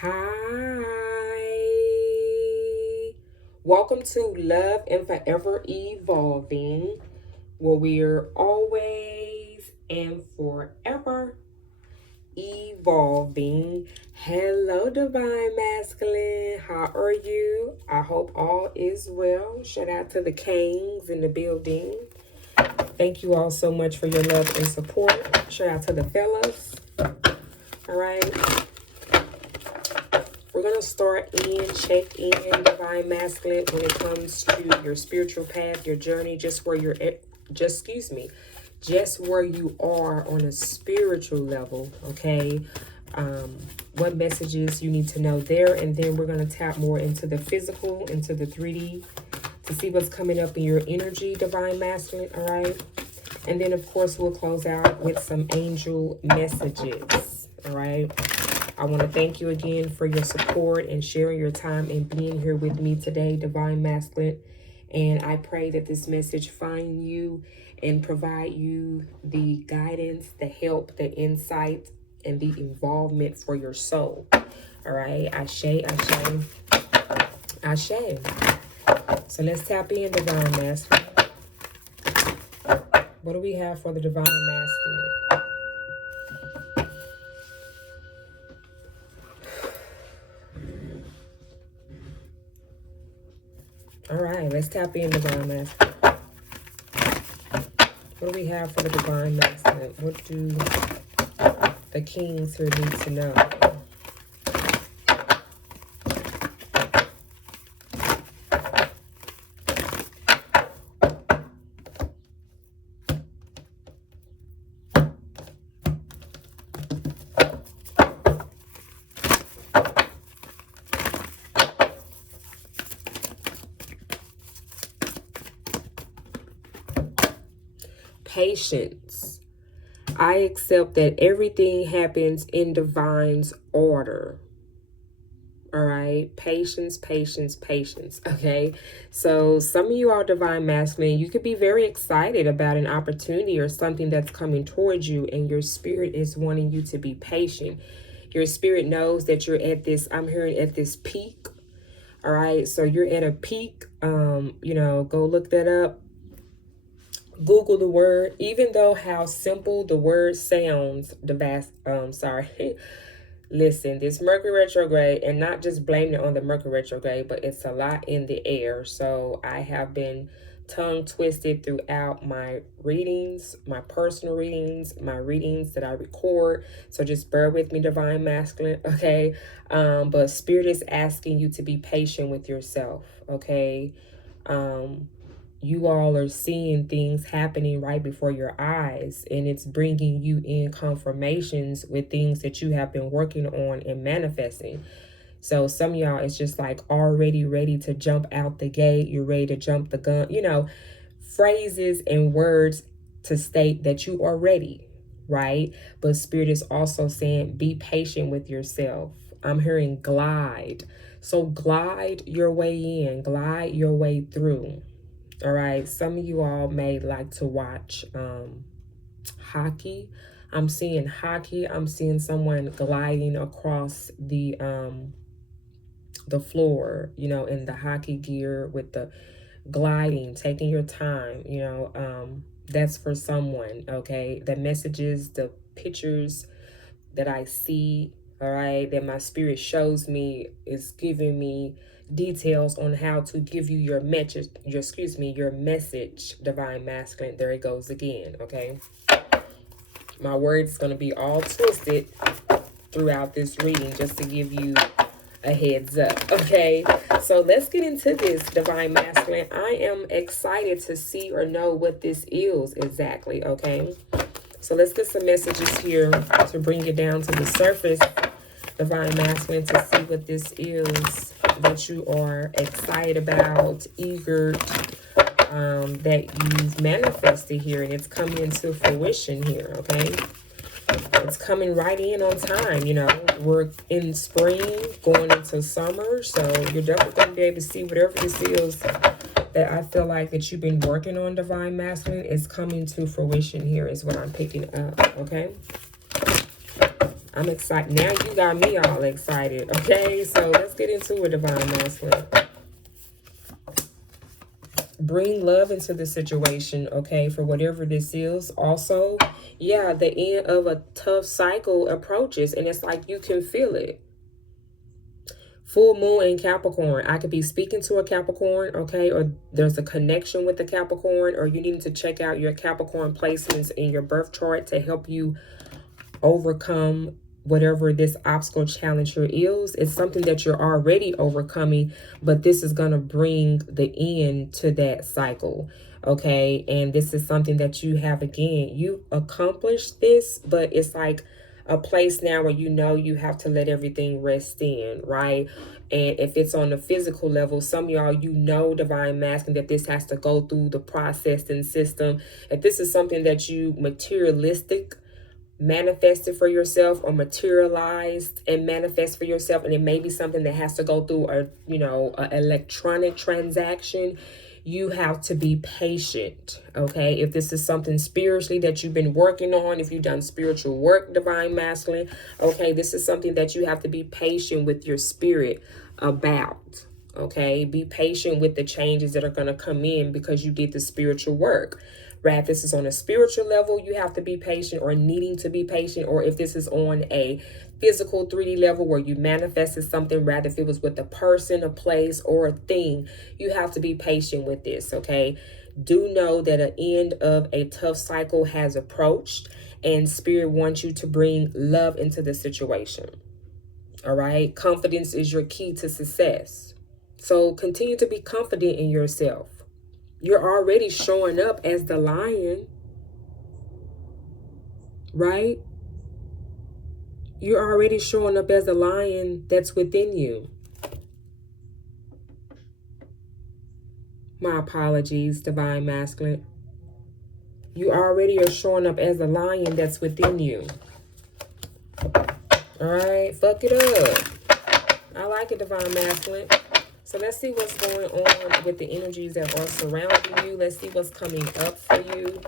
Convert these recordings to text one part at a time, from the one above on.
Hi. Welcome to Love and Forever Evolving, where we're always and forever evolving. Hello, Divine Masculine. How are you? I hope all is well. Shout out to the Kings in the building. Thank you all so much for your love and support. Shout out to the fellas. All right. We're going to start check in, Divine Masculine, when it comes to your spiritual path, your journey, just where you're at, just where you are on a spiritual level, okay? What messages you need to know there, and then we're going to tap more into the physical, into the 3D, to see what's coming up in your energy, Divine Masculine, all right? And then, of course, we'll close out with some angel messages, all right? I want to thank you again for your support and sharing your time and being here with me today, Divine Masculine. And I pray that this message find you and provide you the guidance, the help, the insight, and the involvement for your soul. All right. Ashe, ashe, ashe. So let's tap in, Divine Masculine. What do we have for the Divine Masculine? All right, let's tap in, Divine Masculine. What do we have for the Divine Masculine? What do the Kings here need to know? Patience. I accept that everything happens in divine's order. All right. Patience, patience, patience. Okay. So some of you are Divine Masculine. You could be very excited about an opportunity or something that's coming towards you, and your spirit is wanting you to be patient. Your spirit knows that you're at this, I'm hearing, at this peak. All right. So you're at a peak. Go look that up. Google the word, even though how simple the word sounds, listen, this Mercury retrograde, and not just blaming it on the Mercury retrograde, but it's a lot in the air. So I have been tongue twisted throughout my readings, my personal readings, my readings that I record. So just bear with me, Divine Masculine, okay? But Spirit is asking you to be patient with yourself, okay? You all are seeing things happening right before your eyes, and it's bringing you in confirmations with things that you have been working on and manifesting. So some of y'all, it's just like already ready to jump out the gate. You're ready to jump the gun, phrases and words to state that you are ready, right? But Spirit is also saying, be patient with yourself. I'm hearing glide. So glide your way in, glide your way through. All right, some of you all may like to watch hockey. I'm seeing hockey. I'm seeing someone gliding across the floor, in the hockey gear with the gliding, taking your time, that's for someone, okay? The messages, the pictures that I see, all right, that my spirit shows me is giving me details on how to give you your message, your message, Divine Masculine. There it goes again, okay? My words going to be all twisted throughout this reading just to give you a heads up, okay? So let's get into this, Divine Masculine. I am excited to see or know what this is exactly, okay? So let's get some messages here to bring it down to the surface, Divine Masculine, to see what this is that you are excited about, eager, that you've manifested here, and it's coming into fruition here, okay? It's coming right in on time, We're in spring, going into summer, so you're definitely going to be able to see whatever this is that I feel like that you've been working on, Divine Masculine, is coming to fruition here, is what I'm picking up, okay? I'm excited. Now you got me all excited. Okay, so let's get into it, Divine Masculine. Bring love into the situation, okay, for whatever this is. Also, yeah, the end of a tough cycle approaches, and it's like you can feel it. Full moon in Capricorn. I could be speaking to a Capricorn, okay, or there's a connection with the Capricorn, or you need to check out your Capricorn placements in your birth chart to help you overcome whatever this obstacle challenge here is. It's something that you're already overcoming, but this is going to bring the end to that cycle, okay? And this is something that you have, again, you accomplished this, but it's like a place now where you know you have to let everything rest in, right? And if it's on the physical level, some of y'all, you know, Divine Masculine, that this has to go through the processing system. If this is something that you manifested for yourself, or materialized and manifest for yourself, and it may be something that has to go through a, you know, an electronic transaction, you have to be patient, okay? If this is something spiritually that you've been working on, if you've done spiritual work, Divine Masculine, okay, this is something that you have to be patient with your spirit about, okay? Be patient with the changes that are going to come in because you did the spiritual work. Right? If this is on a spiritual level, you have to be patient, or needing to be patient. Or if this is on a physical 3D level where you manifested something, rather if it was with a person, a place, or a thing, you have to be patient with this, okay? Do know that an end of a tough cycle has approached, and Spirit wants you to bring love into the situation, all right? Confidence is your key to success. So continue to be confident in yourself. You're already showing up as the lion, right? You're already showing up as the lion that's within you. My apologies, Divine Masculine. You already are showing up as the lion that's within you. All right, fuck it up. I like it, Divine Masculine. So let's see what's going on with the energies that are surrounding you. Let's see what's coming up for you,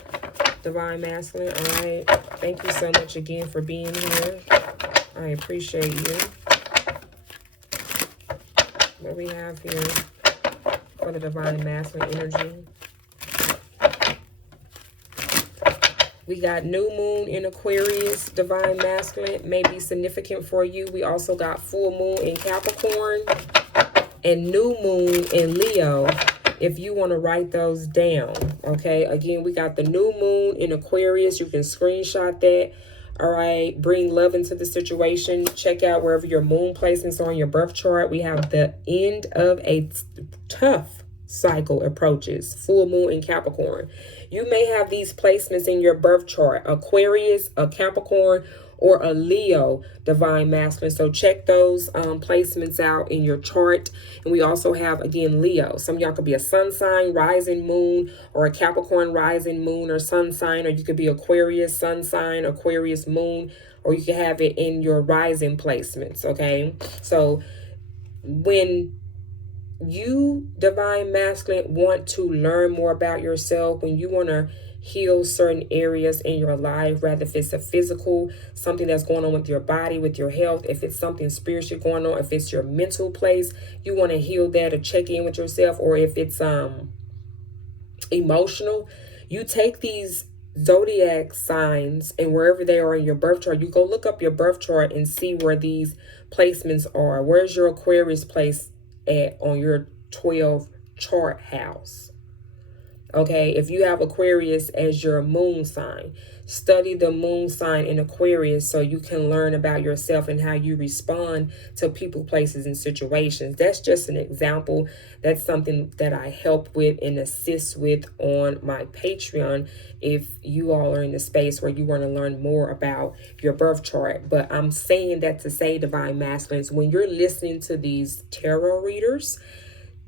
Divine Masculine. All right. Thank you so much again for being here. I appreciate you. What we have here for the Divine Masculine energy. We got new moon in Aquarius, Divine Masculine, may be significant for you. We also got full moon in Capricorn and new moon in Leo, if you want to write those down, okay? Again, we got the new moon in Aquarius. You can screenshot that, all right? Bring love into the situation. Check out wherever your moon placements are on your birth chart. We have the end of a tough cycle approaches, full moon in Capricorn. You may have these placements in your birth chart, Aquarius, a Capricorn, or a Leo, Divine Masculine. So check those placements out in your chart. And we also have, again, Leo. Some of y'all could be a sun sign, rising moon, or a Capricorn rising moon or sun sign, or you could be Aquarius sun sign, Aquarius moon, or you could have it in your rising placements, okay? So when you, Divine Masculine, want to learn more about yourself, when you want to heal certain areas in your life, rather if it's a physical, something that's going on with your body, with your health, if it's something spiritual going on, if it's your mental place, you want to heal that or check in with yourself, or if it's emotional, you take these zodiac signs and wherever they are in your birth chart, you go look up your birth chart and see where these placements are. Where's your Aquarius place at on your 12 chart house? Okay, if you have Aquarius as your moon sign, study the moon sign in Aquarius so you can learn about yourself and how you respond to people, places, and situations. That's just an example. That's something that I help with and assist with on my Patreon if you all are in the space where you want to learn more about your birth chart. But I'm saying that to say, Divine Masculines, when you're listening to these tarot readers,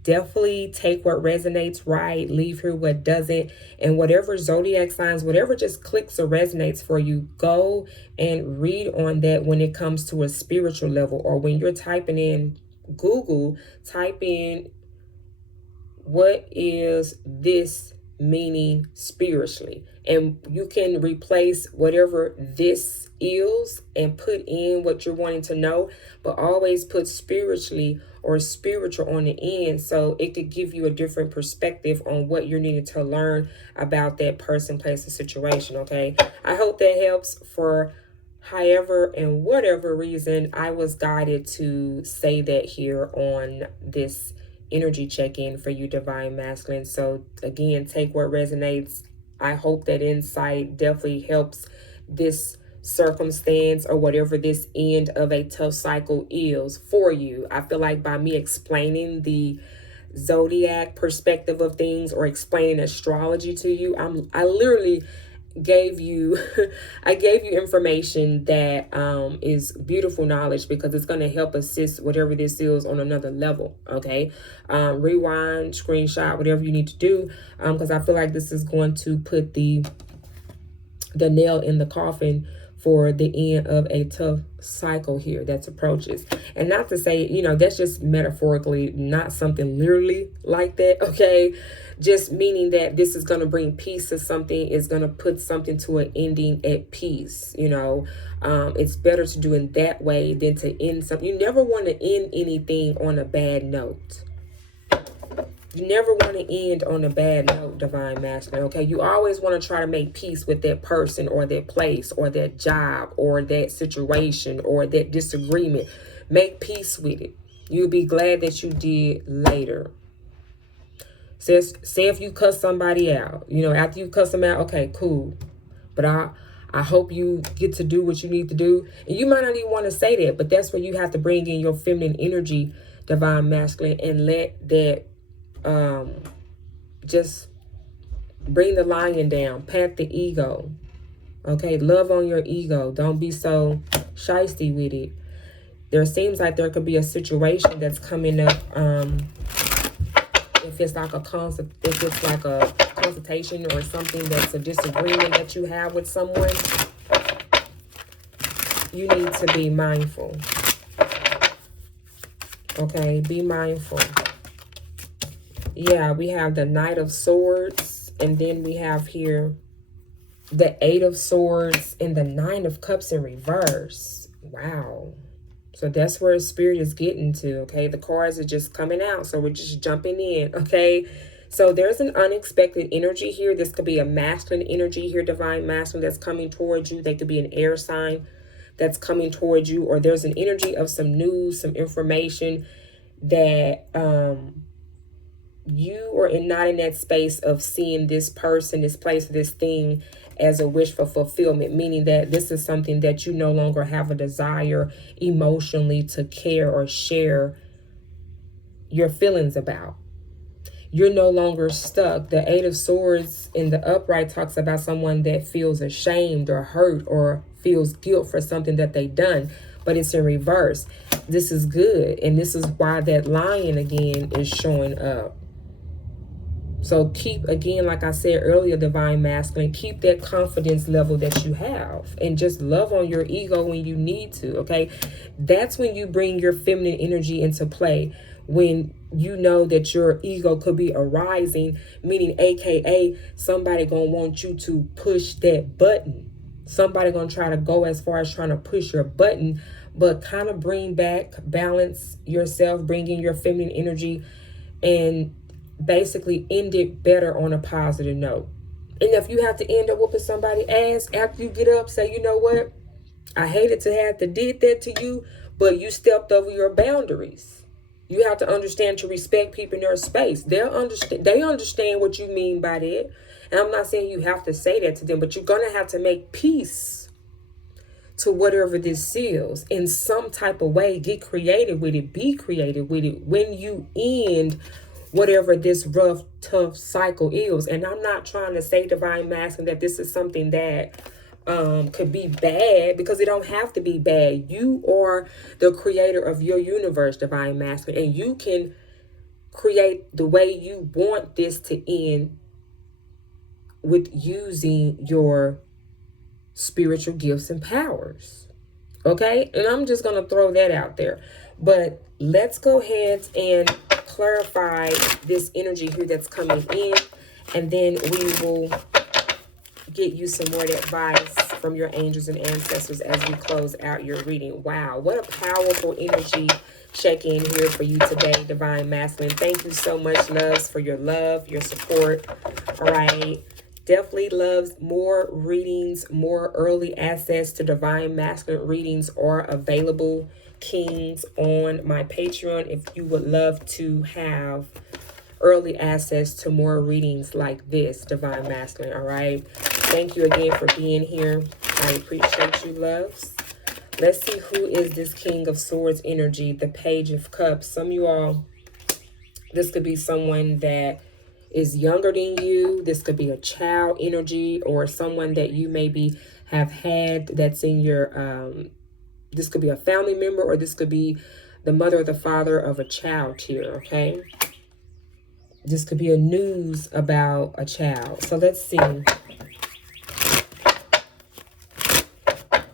definitely take what resonates, right? Leave here what doesn't. And whatever zodiac signs, whatever just clicks or resonates for you, go and read on that when it comes to a spiritual level. Or when you're typing in Google, type in, what is this meaning spiritually. And you can replace whatever this is and put in what you're wanting to know, but always put spiritually or spiritual on the end, so it could give you a different perspective on what you're needing to learn about that person, place, or situation. Okay, I hope that helps. For however and whatever reason, I was guided to say that here on this energy check-in for you, Divine Masculine. So again, take what resonates. I hope that insight definitely helps this circumstance or whatever this end of a tough cycle is for you. I feel like by me explaining the zodiac perspective of things or explaining astrology to you, I literally gave you I gave you information that is beautiful knowledge, because it's going to help assist whatever this is on another level. Okay, rewind, screenshot, whatever you need to do, because I feel like this is going to put the nail in the coffin for the end of a tough cycle here that's approaches. And not to say, you know, that's just metaphorically, not something literally like that, okay? Just meaning that this is going to bring peace to something, is going to put something to an ending at peace, you know. It's better to do it that way than to end something. You never want to end anything on a bad note. You never want to end on a bad note, Divine Masculine, okay? You always want to try to make peace with that person or that place or that job or that situation or that disagreement. Make peace with it. You'll be glad that you did later. Say if you cuss somebody out, you know, after you cuss them out, okay, cool. But I hope you get to do what you need to do. And you might not even want to say that, but that's where you have to bring in your feminine energy, Divine Masculine, and let that just bring the lion down, pat the ego. Okay, love on your ego. Don't be so shysty with it. There seems like there could be a situation that's coming up. If it's like a consultation or something that's a disagreement that you have with someone, you need to be mindful. Okay, be mindful. Yeah, we have the Knight of Swords, and then we have here the Eight of Swords and the Nine of Cups in reverse. Wow. So that's where Spirit is getting to, okay? The cards are just coming out, so we're just jumping in, okay? So there's an unexpected energy here. This could be a masculine energy here, Divine Masculine, that's coming towards you. They could be an air sign that's coming towards you, or there's an energy of some news, some information that you are not in that space of seeing this person, this place, this thing as a wish for fulfillment, meaning that this is something that you no longer have a desire emotionally to care or share your feelings about. You're no longer stuck. The Eight of Swords in the upright talks about someone that feels ashamed or hurt or feels guilt for something that they've done, but it's in reverse. This is good, and this is why that lion again is showing up. So keep, again, like I said earlier, Divine Masculine, keep that confidence level that you have and just love on your ego when you need to, okay? That's when you bring your feminine energy into play, when you know that your ego could be arising, meaning AKA somebody gonna want you to push that button. Somebody gonna try to go as far as trying to push your button, but kind of bring back, balance yourself, bring in your feminine energy, and basically end it better on a positive note. And if you have to end up whooping somebody's ass after you get up, say, you know what, I hated to have to did that to you, but you stepped over your boundaries. You have to understand to respect people in their space. They understand what you mean by that. And I'm not saying you have to say that to them, but you're gonna have to make peace to whatever this is in some type of way. Get creative with it. Be creative with it when you end whatever this rough, tough cycle is. And I'm not trying to say, Divine Masculine, that this is something that could be bad, because it don't have to be bad. You are the creator of your universe, Divine Masculine, and you can create the way you want this to end with using your spiritual gifts and powers. Okay? And I'm just going to throw that out there. But let's go ahead and clarify this energy here that's coming in. And then we will get you some more advice from your angels and ancestors as we close out your reading. Wow, what a powerful energy check-in here for you today, Divine Masculine. Thank you so much, loves, for your love, your support. All right. Definitely loves more readings, more early access to Divine Masculine readings are available, Kings, on my Patreon if you would love to have early access to more readings like this, Divine Masculine. All right. Thank you again for being here. I appreciate you, loves. Let's see who is this King of Swords energy, the Page of Cups. Some of you all, this could be someone that is younger than you. This could be a child energy or someone that you maybe have had that's in your, this could be a family member, or this could be the mother or the father of a child here, okay? This could be a news about a child. So let's see.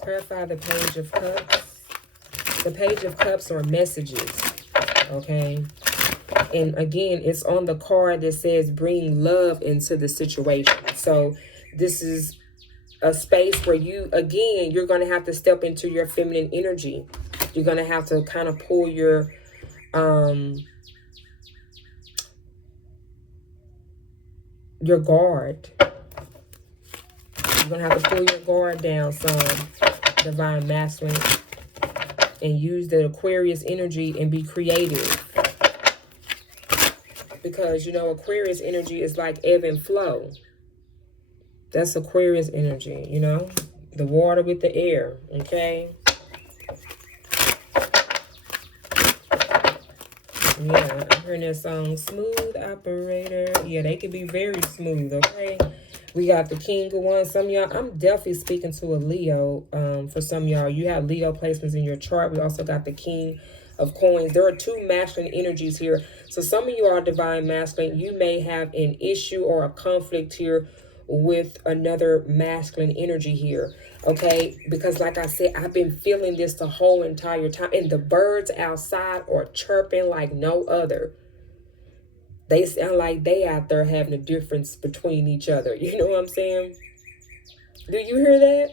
Clarify the Page of Cups. The Page of Cups are messages, okay? And again, it's on the card that says bring love into the situation. So this is a space where you, again, you're going to have to step into your feminine energy. You're going to have to kind of pull your guard. You're going to have to pull your guard down some, Divine Masculine, and use the Aquarius energy and be creative. Because, you know, Aquarius energy is like ebb and flow. That's Aquarius energy, you know, the water with the air, okay? Yeah, I'm hearing that song, Smooth Operator. Yeah, they could be very smooth, okay? We got the King of Wands. Some of y'all, I'm definitely speaking to a Leo. For some of y'all, you have Leo placements in your chart. We also got the King of Coins. There are two masculine energies here. So some of you are Divine Masculine. You may have an issue or a conflict here with another masculine energy here, okay? Because like I said, I've been feeling this the whole entire time. And the birds outside are chirping like no other. They sound like they out there having a difference between each other. You know what I'm saying? Do you hear that?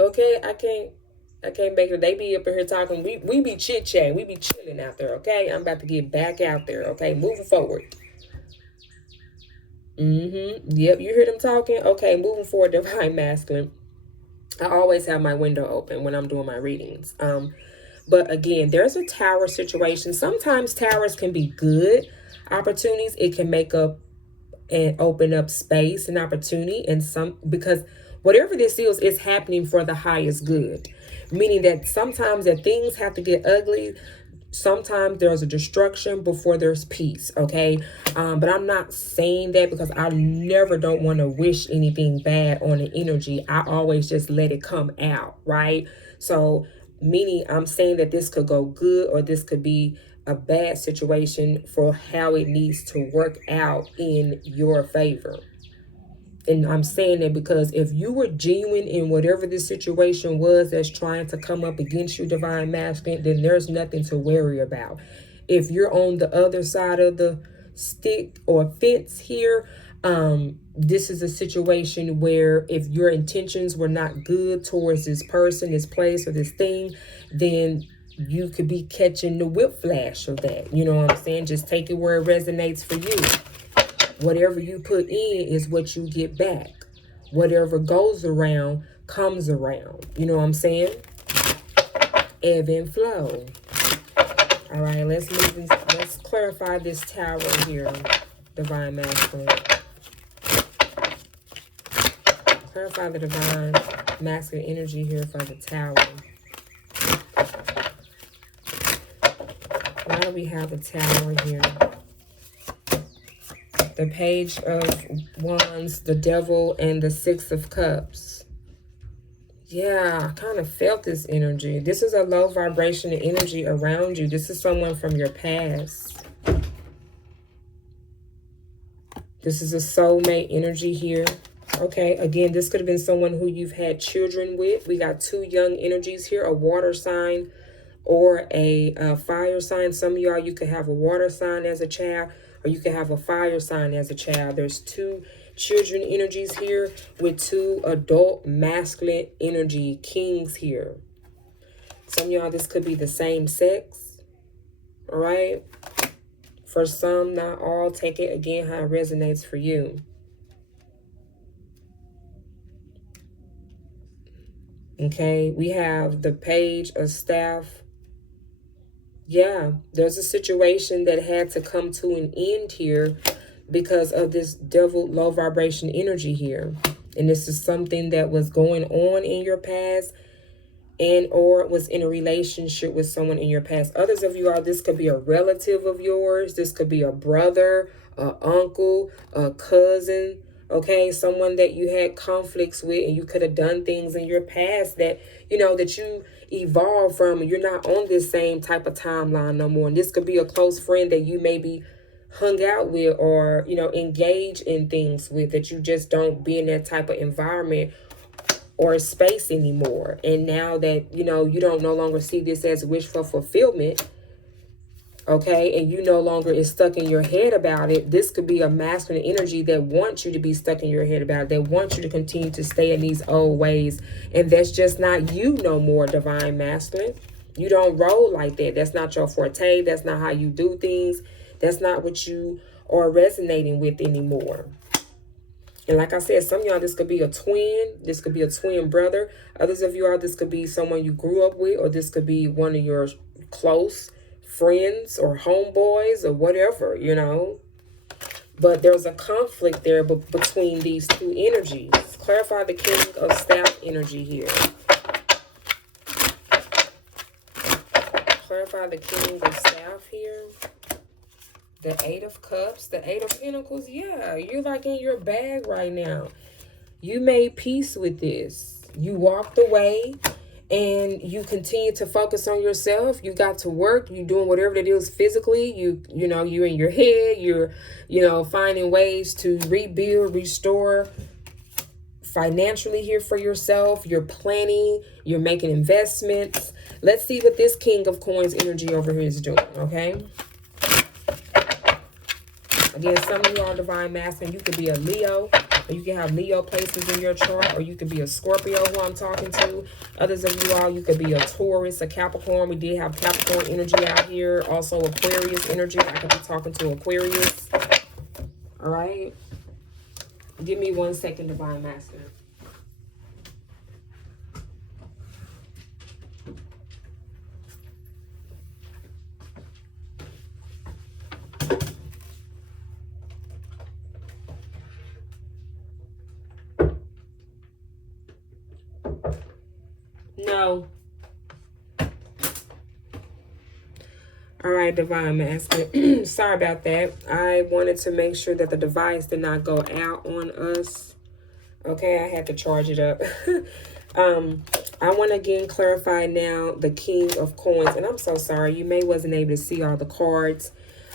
Okay, I can't make it. They be up in here talking. We be chit-chatting. We be chilling out there, okay? I'm about to get back out there, okay? Moving forward. Yep, you hear them talking? Okay, moving forward, Divine Masculine. I always have my window open when I'm doing my readings. But again, there's a tower situation. Sometimes towers can be good opportunities. It can make up and open up space and opportunity, and some, because whatever this is, it's happening for the highest good. Meaning that sometimes that things have to get ugly. Sometimes there's a destruction before there's peace, okay? But I'm not saying that because I never don't want to wish anything bad on the energy. I always just let it come out, right? So meaning I'm saying that this could go good or this could be a bad situation for how it needs to work out in your favor. And I'm saying that because if you were genuine in whatever this situation was that's trying to come up against you, Divine Masculine, then there's nothing to worry about. If you're on the other side of the stick or fence here, this is a situation where if your intentions were not good towards this person, this place, or this thing, then you could be catching the whiplash of that. You know what I'm saying? Just take it where it resonates for you. Whatever you put in is what you get back. Whatever goes around comes around. You know what I'm saying? Ebb and flow. All right, let's clarify this tower here, Divine Masculine. Clarify the Divine Masculine energy here for the tower. Why do we have the tower here? The Page of Wands, the Devil, and the Six of Cups. Yeah, I kind of felt this energy. This is a low vibration energy around you. This is someone from your past. This is a soulmate energy here. Okay, again, this could have been someone who you've had children with. We got two young energies here, a water sign or a fire sign. Some of y'all, you could have a water sign as a child, or you can have a fire sign as a child. There's 2 children energies here with 2 adult masculine energy kings here. Some of y'all, this could be the same sex. All right. For some, not all, take it again how it resonates for you. Okay, we have the Page of Staff. Yeah, there's a situation that had to come to an end here because of this devil low vibration energy here. And this is something that was going on in your past, and or was in a relationship with someone in your past. Others of you all, this could be a relative of yours. This could be a brother, an uncle, a cousin. Okay, someone that you had conflicts with, and you could have done things in your past that, you know, that you evolved from. You're not on this same type of timeline no more. And this could be a close friend that you maybe hung out with, or, you know, engage in things with, that you just don't be in that type of environment or space anymore. And now that, you know, you don't no longer see this as wish for fulfillment, okay, and you no longer is stuck in your head about it, this could be a masculine energy that wants you to be stuck in your head about it. They want you to continue to stay in these old ways, and that's just not you no more, divine masculine. You don't roll like that. That's not your forte. That's not how you do things. That's not what you are resonating with anymore. And like I said, some of y'all, this could be a twin. This could be a twin brother. Others of you all, this could be someone you grew up with, or this could be one of your close friends or homeboys or whatever, you know. But there's a conflict there between these 2 energies. Clarify the King of Staff energy here. Clarify the King of Staff here. The 8 of Cups, the 8 of Pentacles. Yeah, you're like in your bag right now. You made peace with this. You walked away and you continue to focus on yourself. You got to work. You're doing whatever it is physically. You know, you're in your head. You're, you know, finding ways to rebuild, restore financially here for yourself. You're planning. You're making investments. Let's see what this King of Coins energy over here is doing, okay? Again, some of you are divine masculine. You could be a Leo, or you can have Leo places in your chart, or you could be a Scorpio who I'm talking to. Others of you all, you could be a Taurus, a Capricorn. We did have Capricorn energy out here. Also Aquarius energy. I could be talking to Aquarius. All right. Give me 1 second, divine masculine. No. All right, divine masculine. Sorry about that. I wanted to make sure that the device did not go out on us. Okay, I had to charge it up. I want to again clarify now the King of Coins. And I'm so sorry. You may wasn't able to see all the cards.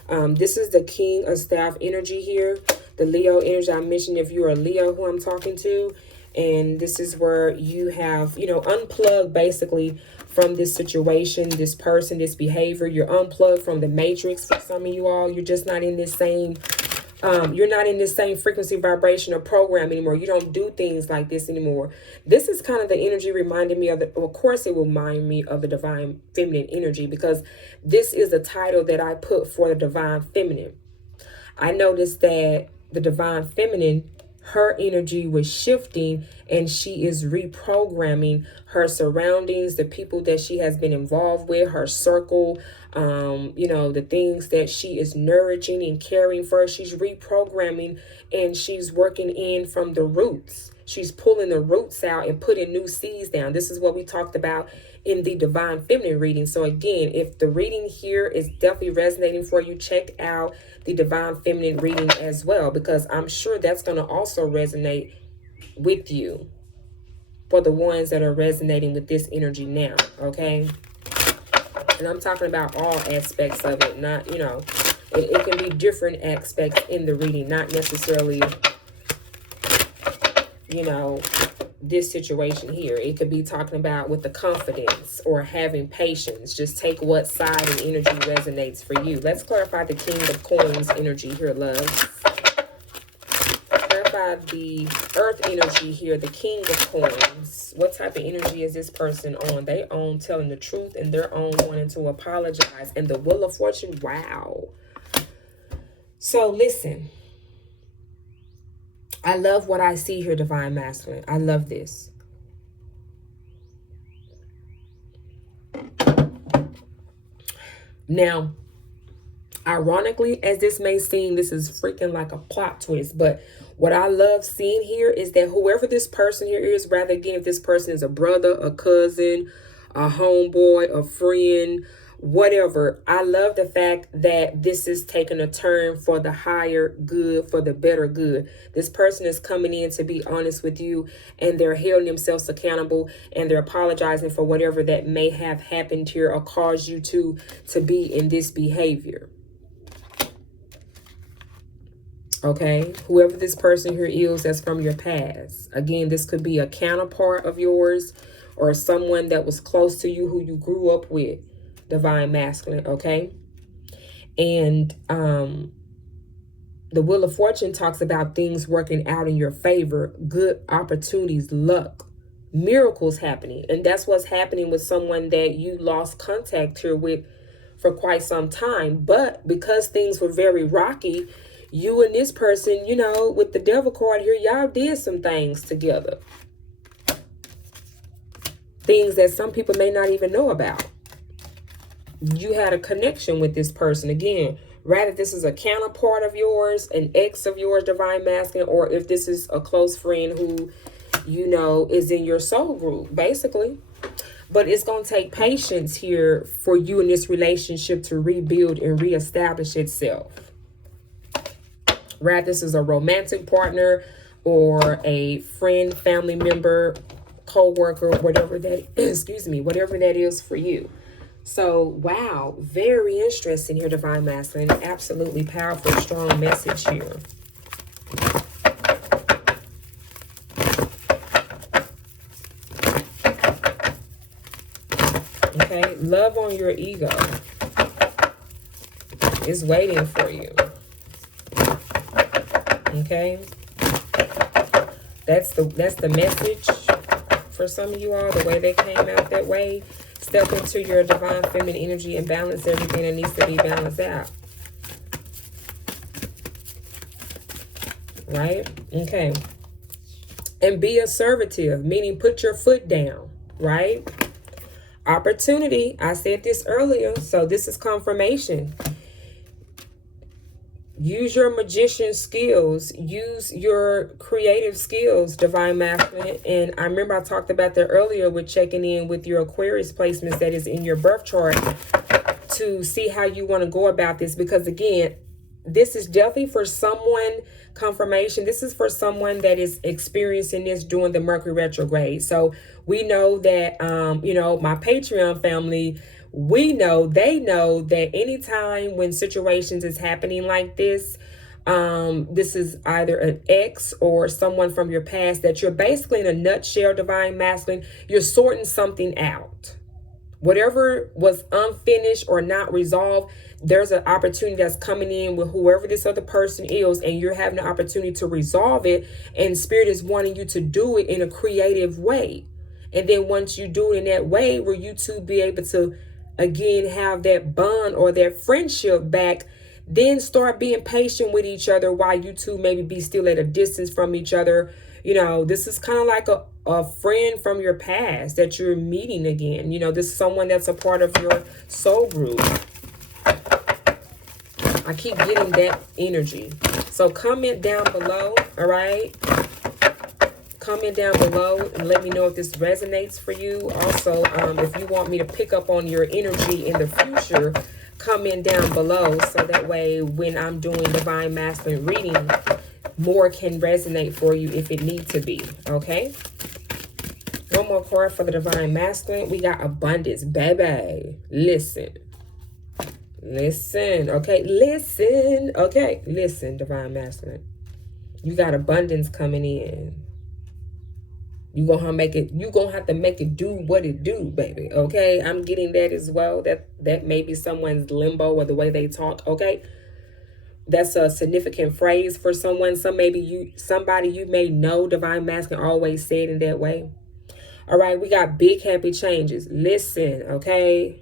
This is the King of Staff energy here. The Leo energy I mentioned, if you're a Leo who I'm talking to. And this is where you have, you know, unplugged basically from this situation, this person, this behavior. You're unplugged from the matrix for some of you all. You're just not in this same, you're not in this same frequency, vibration, or program anymore. You don't do things like this anymore. This is kind of the energy reminding me of the, of course it will remind me of the divine feminine energy, because this is the title that I put for the divine feminine. I noticed that the divine feminine, her energy was shifting, and she is reprogramming her surroundings, the people that she has been involved with, her circle, you know, the things that she is nourishing and caring for. She's reprogramming, and she's working in from the roots. She's pulling the roots out and putting new seeds down. This is what we talked about in the divine feminine reading. So again, if the reading here is definitely resonating for you, check out the divine feminine reading as well, because I'm sure that's going to also resonate with you for the ones that are resonating with this energy now. Okay. And I'm talking about all aspects of it, not, you know, it can be different aspects in the reading, not necessarily, you know, this situation here. It could be talking about with the confidence or having patience. Just take what side and energy resonates for you. Let's clarify the King of Coins energy here, love. Clarify the Earth energy here, the King of Coins. What type of energy is this person on? They own telling the truth and their own wanting to apologize. And the Wheel of Fortune, wow. So listen, I love what I see here, Divine Masculine. I love this. Now, ironically, as this may seem, this is freaking like a plot twist, but what I love seeing here is that whoever this person here is, rather again, if this person is a brother, a cousin, a homeboy, a friend, whatever, I love the fact that this is taking a turn for the higher good, for the better good. This person is coming in to be honest with you, and they're holding themselves accountable, and they're apologizing for whatever that may have happened here or caused you to be in this behavior. Okay, whoever this person here is that's from your past. Again, this could be a counterpart of yours or someone that was close to you who you grew up with, Divine Masculine, okay? And the Wheel of Fortune talks about things working out in your favor, good opportunities, luck, miracles happening. And that's what's happening with someone that you lost contact here with for quite some time. But because things were very rocky, you and this person, you know, with the Devil card here, y'all did some things together. Things that some people may not even know about. You had a connection with this person. Again, rather this is a counterpart of yours, an ex of yours, Divine Masculine, or if this is a close friend who, you know, is in your soul group, basically. But it's going to take patience here for you in this relationship to rebuild and reestablish itself. Rather, this is a romantic partner or a friend, family member, co-worker, whatever that, excuse me, whatever that is for you. So, wow, very interesting here, Divine Masculine. Absolutely powerful, strong message here. Okay, love on your ego is waiting for you. Okay, that's the message for some of you all, the way they came out that way. Step into your divine feminine energy and balance everything that needs to be balanced out. Right? Okay. And be assertive, meaning put your foot down, right? Opportunity, I said this earlier, so this is confirmation. Use your magician skills. Use your creative skills, Divine Masculine. And I remember I talked about that earlier with checking in with your Aquarius placements that is in your birth chart to see how you want to go about this. Because again, this is definitely for someone, confirmation. This is for someone that is experiencing this during the Mercury retrograde. So we know that, you know, my Patreon family, we know, they know that anytime when situations is happening like this, this is either an ex or someone from your past that you're basically, in a nutshell, Divine Masculine, you're sorting something out. Whatever was unfinished or not resolved, there's an opportunity that's coming in with whoever this other person is, and you're having an opportunity to resolve it, and Spirit is wanting you to do it in a creative way. And then once you do it in that way, where you two be able to again have that bond or that friendship back, then start being patient with each other while you two maybe be still at a distance from each other. You know, this is kind of like a friend from your past that you're meeting again. You know, this is someone that's a part of your soul group. I keep getting that energy. So comment down below, all right? Comment down below and let me know if this resonates for you. Also, if you want me to pick up on your energy in the future, comment down below so that way when I'm doing Divine Masculine reading, more can resonate for you if it needs to be, okay? One more card for the Divine Masculine. We got abundance, baby. Listen. Listen, okay? Listen, okay? Listen, Divine Masculine. You got abundance coming in. You gonna have to make it do what it do, baby. Okay, I'm getting that as well. That may be someone's limbo or the way they talk. Okay, that's a significant phrase for someone. Somebody you may know, divine masculine always said in that way. All right, we got big happy changes. Listen, okay,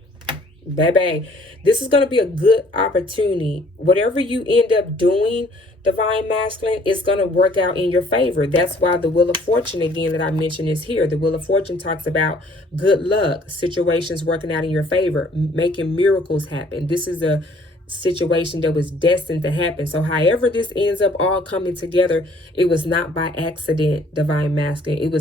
baby, this is gonna be a good opportunity. Whatever you end up doing, divine masculine, is going to work out in your favor. That's why the Wheel of Fortune, again, that I mentioned is here. The Wheel of Fortune talks about good luck, situations working out in your favor, making miracles happen. This is a situation that was destined to happen. So however this ends up all coming together, it was not by accident, divine masculine. It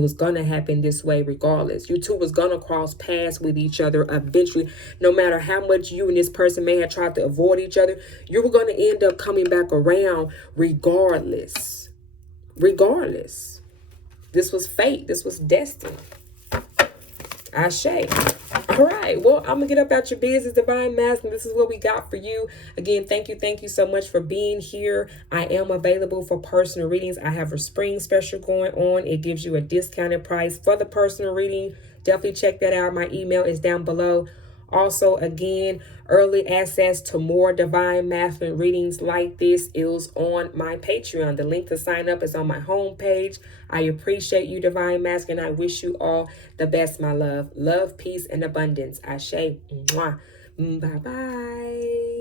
was going to happen this way regardless. You two was going to cross paths with each other eventually. No matter how much you and this person may have tried to avoid each other, you were going to end up coming back around regardless. Regardless. This was fate. This was destiny. Ashe. All right. Well, I'm going to get up out your business, divine masculine. This is what we got for you. Again, thank you so much for being here. I am available for personal readings. I have a spring special going on. It gives you a discounted price for the personal reading. Definitely check that out. My email is down below. Also, again, early access to more divine masculine readings like this is on my Patreon. The link to sign up is on my homepage. I appreciate you, divine masculine. I wish you all the best, my love. Love, peace, and abundance. Ashe. Mwah. Bye-bye.